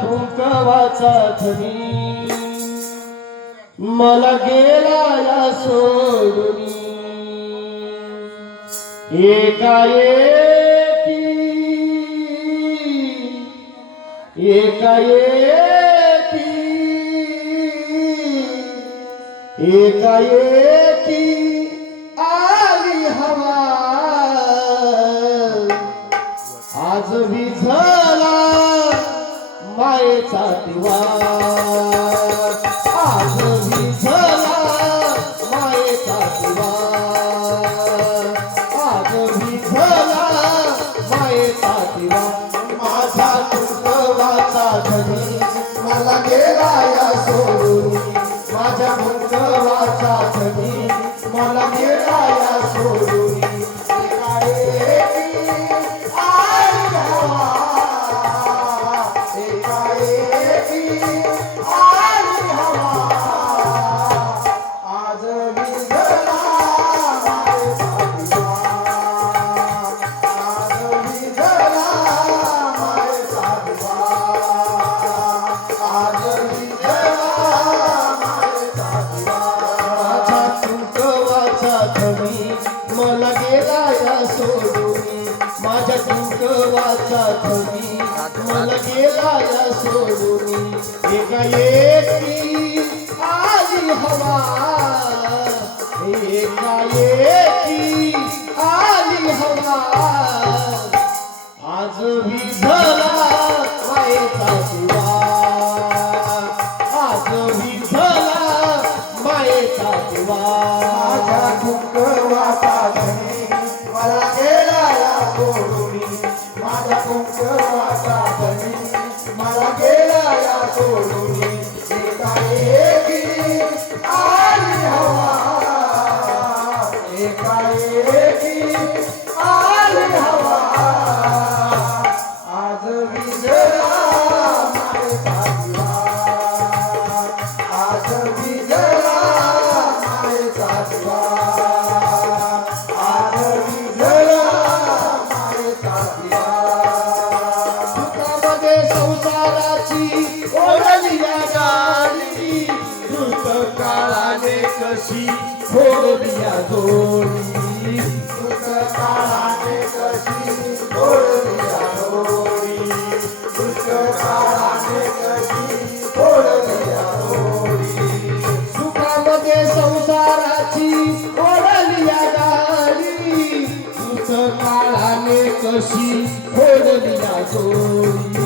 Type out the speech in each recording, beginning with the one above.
कुंकवाचा धनी. मला गेला या सोडून. एकाएकी एकाएकी एकाएकी चाचणी मला मिळाया सोडून. देवाचा तुम्ही मला देवाला सोडून. एका एकी आली हवा. एका एकी आली हवा. आज विझला माता बनी. मला गेला या सोडून. ओढलिया गाणी ऋत काळाने कशी ओढलिया जोडी ऋत काळाने कशी ओढलिया जोडी ऋत काळाने कशी ओढलिया जोडी सुखामध्ये संसाराची ओढलिया गाणी ऋत काळाने कशी ओढलिया जोडी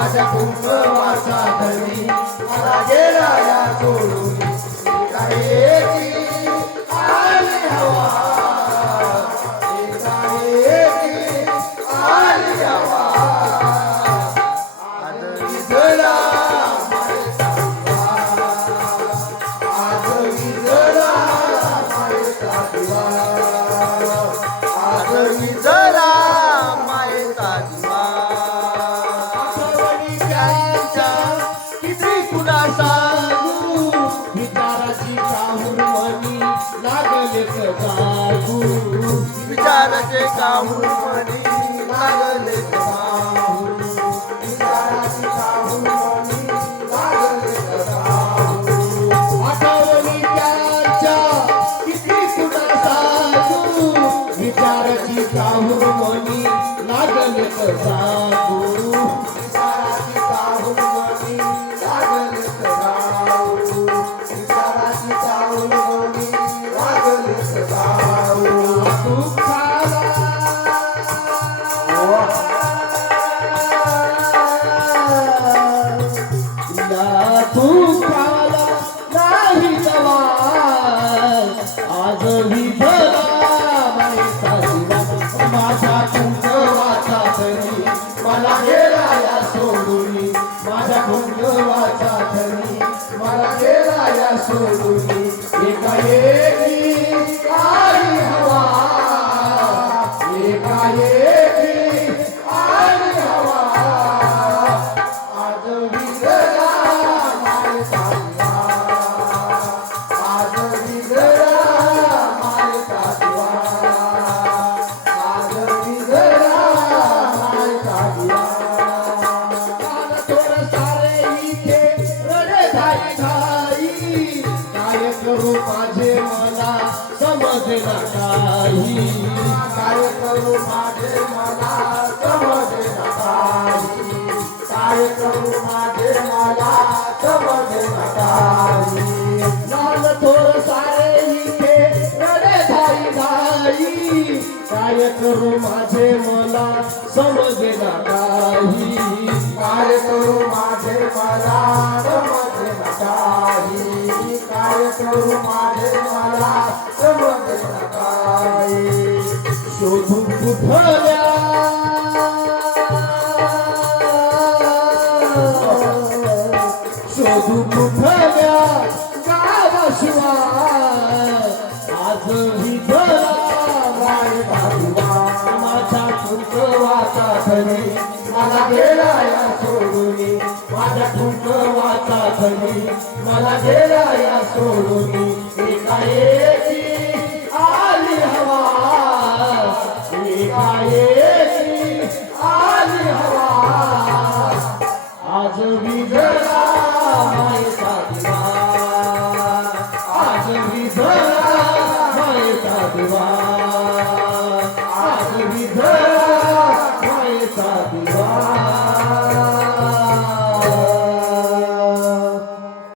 माझ्या कुंकवाचा धनी मला गेला या सोडून काही विचाराचे काहून म्हणी लागले देवाच्या धरी मला गेला या सोडून एका ये करू माझे मला समजेना काही काय करू माझे मला समजेना काही काय करू माझे मला समजेना काही लाल थोर सारे इथे रडे धाई धाई. काय करू माझे मला समजेना काही काय करू माझे मला काय माझे मला शोधून कुठल्या शोधू कुठल्या गावाशिवाय आज ही धरा भागवा कुंकवाचा धनी. मला गेला या सोडून माझ्या कुंकवाचा धनी. मला गेला साधवा आज विजया माय साधवा